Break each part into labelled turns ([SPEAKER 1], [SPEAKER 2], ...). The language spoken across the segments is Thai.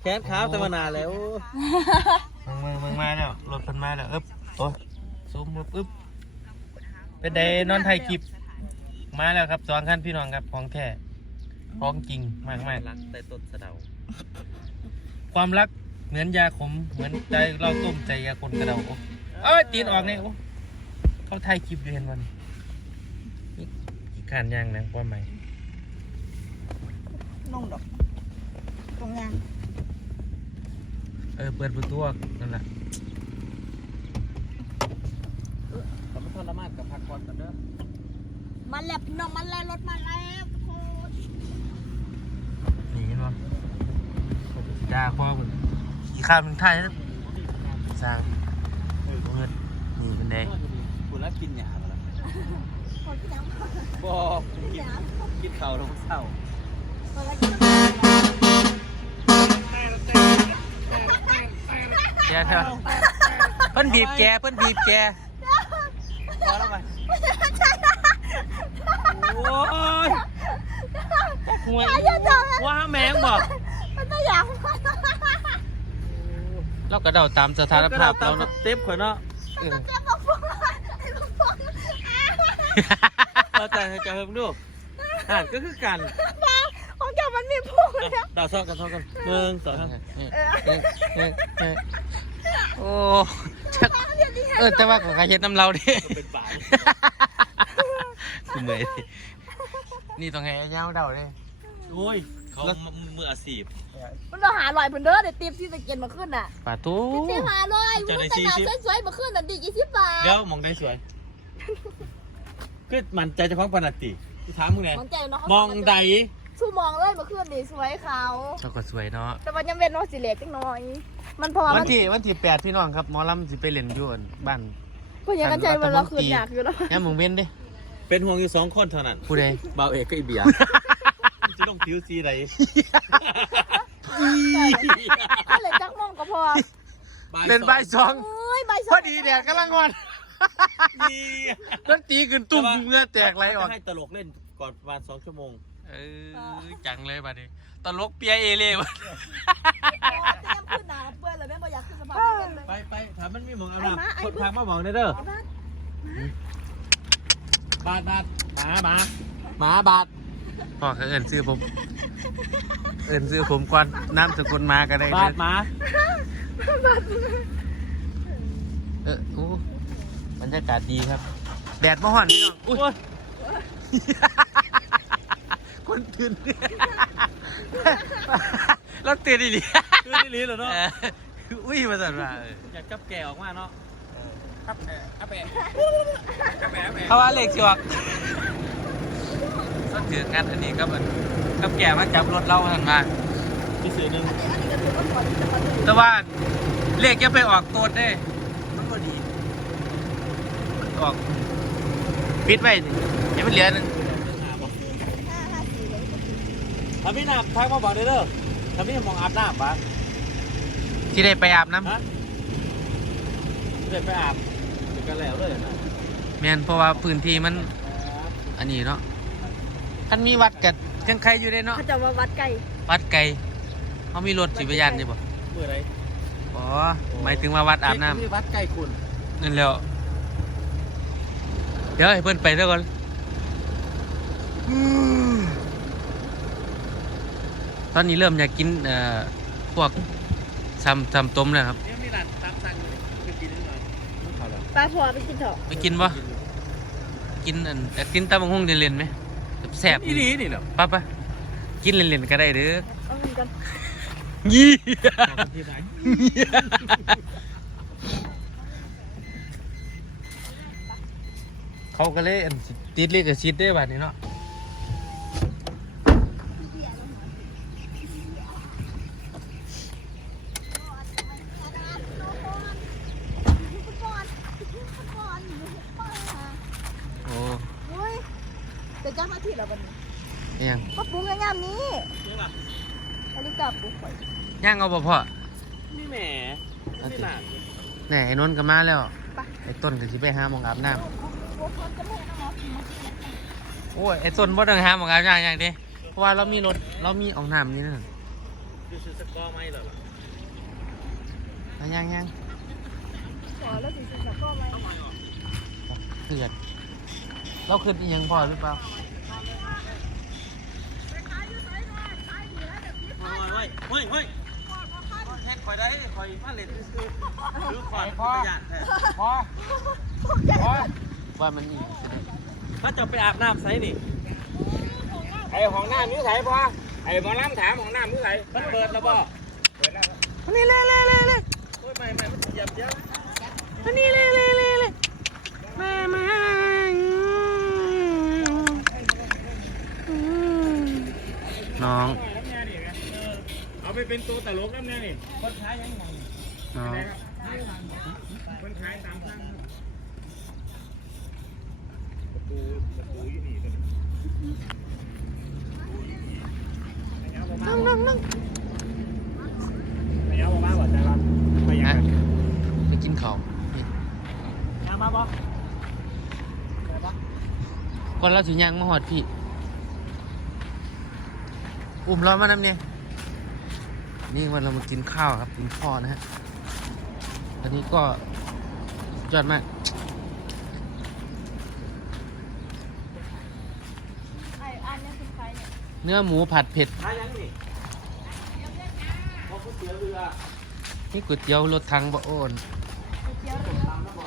[SPEAKER 1] แขนขาวแต่มานานแล้ว
[SPEAKER 2] มึงมาแล้วรถพันมาแล้วโอ้ซูมเป็นไดนอนไทยคลิปมาแล้วครับ2 คันพี่น้องครับของแท้ของจริงมาก
[SPEAKER 1] รักแต่ต้นสะเดา
[SPEAKER 2] ความรักเหมือนยาขมเหมือนใจเราต้มใจยาคนกระเดาตีนออกเนี่ยเขาไทยคลิปอยู่เห็นวันกี่ขานย่างนะว่าไหม
[SPEAKER 3] นุ่งดอกตรงยาง
[SPEAKER 2] เปิดประตูนั่นแหละ
[SPEAKER 1] แต่ไม่ทรมานกับพักผ่อนกันเด้อ
[SPEAKER 3] มันแลบน้องมันแลรถมาแล้วโอ้ย
[SPEAKER 2] หนีเห็นปะด่าพ่อมึงกี่ข้าวมึงไทยนะสร้างเงินนี่เป็นไง
[SPEAKER 1] คุณรักกินหยาบแล้วบอกกินข้าวแล้วเศร้า
[SPEAKER 2] แกเถอะเพิ่นบีบแกพอแล้วไปโอ้ยห่วยว่าแมงบอก
[SPEAKER 3] มันไม่อยาก
[SPEAKER 2] เรากระเดาตามสถานภาพเรา
[SPEAKER 1] เต็มข่อยเนาะเราใจให้ใจเพิ่มดูก็คือกัน
[SPEAKER 3] ของเจ้ามันมีพุ่งเลย
[SPEAKER 1] ดาวซ้อนกัน1 2
[SPEAKER 2] โอ้แต่ว่าของใครเช็ดน้ำเราดิ
[SPEAKER 1] เป็นบาท
[SPEAKER 2] เหนื่อยนี่ต้องไงเงาเดาเลย
[SPEAKER 1] โอ้ยเขามืออาชีพ
[SPEAKER 3] มันเราหาลอยเพิ่นเด้อเดี๋ยวตีบที่ตะเกียนมาขึ้นน่ะ
[SPEAKER 2] ป่าตู้
[SPEAKER 3] ตีหาลอยมันจะหนาสวยๆมาขึ้นน่ะดี20 บาท
[SPEAKER 1] เดี๋ยวมองได้สวยคือมันใจจะพังปนัดติที่ถามมึงไงมองใด
[SPEAKER 3] ชูมองเลยมาขึ้นดีสวยเขา
[SPEAKER 2] เขาก็สวยเนาะ
[SPEAKER 3] แต่วันยังเป็นน้องสีเหล็กจังน้อยมันพอ
[SPEAKER 2] วันที่8พี่น้องครับหมอลำสิไปเล่นอยู่บ้าน
[SPEAKER 3] เพื่อนยังกันใจมันเราคืนอยากอยู่แล้ว
[SPEAKER 2] ยังมึงเว้นดิ
[SPEAKER 1] เป็นห่วงอยู่2 คนเท่านั้น
[SPEAKER 2] ผู้ใด
[SPEAKER 1] เบาเอกก็อีเบียจะต้องผิวสีไหน
[SPEAKER 3] ก็เลยจักมองก็พอ
[SPEAKER 2] เล่นบ่าย 2พอดีแดดกำลังงอนต้นตีขึ้นตุ่มเงื่อแตกไหลออก
[SPEAKER 1] ให้ตลกเล่นก่อนประมาณ2 ชั่วโมง
[SPEAKER 2] จังเลยบัดนี้ตลกเปียเอเล่
[SPEAKER 3] เตรียมขึ้นหนาเปื้อนเลยแม่บ่อยากขึ้นสบาย
[SPEAKER 1] ไปถามมันมีหมองอะไรคนทางมาหมองเด้อบาดหมาบาด
[SPEAKER 2] พ่อเขาเอิ้นซื้อผมก่อนน้ำสกุลมาก็ได้
[SPEAKER 1] บาดหมา
[SPEAKER 2] โอ้บรรยากาศดีครับแดดบ่ฮ้อนพี่น้องอุ้ยคนตื่นแล้วตื่นอีหลี
[SPEAKER 1] เหรอเนาะ
[SPEAKER 2] อุ้ยมาสั่นว่า
[SPEAKER 1] อยากจับแก่ออกมาเนาะครับแปะ
[SPEAKER 2] เขาว่าเล็กชัวร์ก็ถืองานอันนี้ก็แบบกับแก่มาจับรถเราทางมา
[SPEAKER 1] มีสื่อหนึ่ง
[SPEAKER 2] แต่ว่าเลขจะไปออกตัวได้มันก็ดีออกปิดไว้ยังไม่เหลือนึง
[SPEAKER 1] ทำพี่น้ำทักมาบอกเด้อทำพี่มองอาบน้ำปะ
[SPEAKER 2] ที่ได้ไปอาบน้ำ
[SPEAKER 1] ได้ไปอาบกันแล้วเลยนะ
[SPEAKER 2] แม่นเพราะว่าพื้นที่มันอันนี้เนาะคันมีวัดกับกันใครอยู่ได้เนาะ
[SPEAKER 3] เขาจะมาวัดไก่
[SPEAKER 2] เขามีรถสิบยานใช่ปะ
[SPEAKER 1] เมื่อไร
[SPEAKER 2] อ๋อหมายถึงว่าวัดอาบน้ำ
[SPEAKER 1] วัดไก่คุณ
[SPEAKER 2] นั่นแล้วเดี๋ยวให้เพื่อนไปเท่าก่อนตอนนี้เริ่มอยากกินพวกทำต้มแล้วครับ
[SPEAKER 1] มีร้านตามสั่งไปกินนิดหน่อย
[SPEAKER 3] ปลาพอไปกินเถอะ
[SPEAKER 2] ไปกินปะกินแต่กินตำบักหุ่งเล่นๆไหมแซ่บ
[SPEAKER 1] นี่เหรอ
[SPEAKER 2] ป่ะกินเล่นๆก็ได้เด้อ
[SPEAKER 3] เอาเงินกัน
[SPEAKER 2] ยี่เขาก็เลยติดลิขสิทธิ์ได้แบบนี้เนาะ
[SPEAKER 3] เดี๋ยวจ้ามาที่เราบันนี้
[SPEAKER 2] ยัง
[SPEAKER 3] ก็ปรุงง่ายๆนี้อันนี้กับปรุงไป
[SPEAKER 2] ย่างเอาบ่พ่อ
[SPEAKER 1] นี่แหมนี่หลาน
[SPEAKER 2] แหน่ไอ้นนท์ก็มาแล้วไอ้ต้นก็สิไปหาหมองอาบน้ำโอ้ยไอ้ต้นบ่ต้องหาหมองอาบน้ำอย่างเดียวเพราะว่าเรามีรถเรามีเอาน้ำนี่นั่น
[SPEAKER 1] คือซื้อสกอร์ไหมเหรอ
[SPEAKER 2] ยัง
[SPEAKER 3] ขอแล้วสิสิสักก็ไหม
[SPEAKER 2] เกิดเราขึ้นอีหยังพอหรือเปล่า
[SPEAKER 1] เฮ้ยเฮ็ดคอยได้คอยมาเล่นซื้อหรือคอยประหยัดแท้
[SPEAKER 2] พอว่ามันอีก
[SPEAKER 1] ถ้าจะไปอาบน้ำไซนี่
[SPEAKER 4] ไอ้ห้องน้ำมือไหพอไอ้หมอลำถามห้องน้ำมือไห
[SPEAKER 1] มันเปิดแล้วบ่
[SPEAKER 4] เปิดแล้ว
[SPEAKER 2] นี่เลย
[SPEAKER 1] โอ้ยไม่มันเหยียบเยอะ
[SPEAKER 2] นี่เลยมาน้อง
[SPEAKER 4] เอาไปเป็นตัวตลกน้ำแน่นี่
[SPEAKER 1] คนขายยังไง
[SPEAKER 2] น้อง
[SPEAKER 4] คนขายตามทางประตูอยู่นี่
[SPEAKER 2] นั่ง
[SPEAKER 4] ไม่เอามาบ่ใจว่าไปยัง
[SPEAKER 2] ฮะ
[SPEAKER 4] ไง
[SPEAKER 2] ไปกินข้าวนี่
[SPEAKER 1] มาบ่
[SPEAKER 2] ก่อนเราถึงยังมาหอดพี่อุ้มเรามาน้ำเนี่ยนี่วันเรามากินข้าวครับกินข้อนะฮะอันนี้ก็ยอดมาก
[SPEAKER 3] ไอ้อันนี้คือใครเนี่ย
[SPEAKER 2] เนื้อหมูผัดเผ็ด
[SPEAKER 1] ขายยังนี่พอก๋วยเตี๋ยวเรือ
[SPEAKER 2] นี่ก๋วยเตี๋ยวรสทังบะโอน
[SPEAKER 3] เจียวเรือ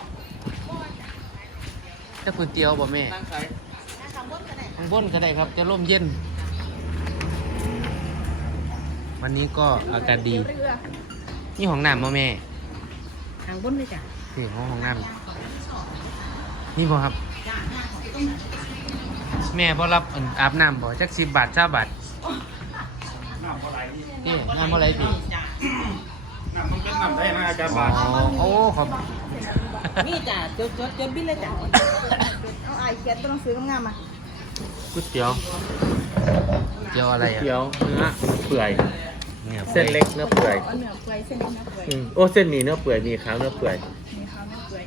[SPEAKER 2] ถ้าก๋วยเตี๋ยวบ่แม่
[SPEAKER 1] นั่งใส่
[SPEAKER 3] ทางบนกันไหน
[SPEAKER 2] ข้างบนก็ได้ครับจะร่มเย็น วันนี้ก็อากาศดี
[SPEAKER 3] เรือ
[SPEAKER 2] นี่ห้องน้ำบ่แม่
[SPEAKER 3] ทางบนเลยจ้ะ
[SPEAKER 2] นี่ห้องน้ำนี่บ่ครับ แม่บ่รับอาบน้ำบ่จัก10 บาท20 บาทนี่น้ำอะไรดิ
[SPEAKER 4] น้ำต้องเป็นน้ำได้นะอาจารย์
[SPEAKER 2] อ๋
[SPEAKER 4] บาท
[SPEAKER 2] อโอ้ครับ
[SPEAKER 3] นี่จ้ะจดบินเลยจ้ะเอาไอ้เขียนตัวหนังสืองามๆมา
[SPEAKER 1] ก๋วยเตี๋ยว
[SPEAKER 2] เตี๋ยวอะไรอ่ะ
[SPEAKER 1] เตี๋ยวเนื้อเปื่อย
[SPEAKER 2] เนี่ย
[SPEAKER 1] เส้นเล็กเนื้อเปื่อย
[SPEAKER 3] เอาเนื้อเปื่อยเส้นเนื้อเปื่อย
[SPEAKER 1] โอ้เส้นหมี่เนื้อเปื่อยมีขาวเนื้อเปื่อย
[SPEAKER 3] มีข้าวเนื้อเปื่อย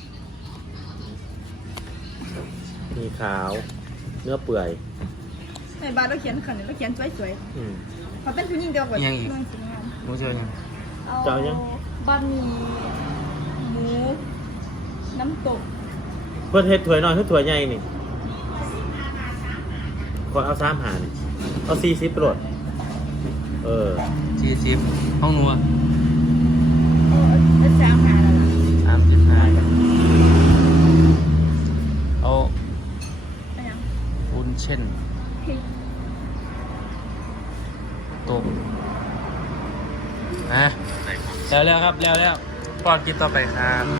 [SPEAKER 1] มีขาวเนื้อเปื่อย
[SPEAKER 3] ในบ้านเราเขียนขันเราเขียนสวย
[SPEAKER 1] อืม
[SPEAKER 3] ๆเขาเป็นผู้หญิงเดียวกับเรื่องสีงาม
[SPEAKER 2] หมูเจียวยัง
[SPEAKER 1] จะเอายัง
[SPEAKER 3] บะหมี่หมูน้ำตก
[SPEAKER 1] เพื่อเฮ็ดถ้วยน้อยเฮ็ดถ้วยใหญ่นี่ขอเอา3 หานี่เอา40โปรด
[SPEAKER 2] 40ห้องนัว
[SPEAKER 3] เอาสามหาแล้วล่ะ
[SPEAKER 2] 35เอา
[SPEAKER 3] เอายัง
[SPEAKER 2] วุ้นเช่น
[SPEAKER 3] พริก
[SPEAKER 2] ตกแล้วครับแล้วปอดกินต่อไปครับ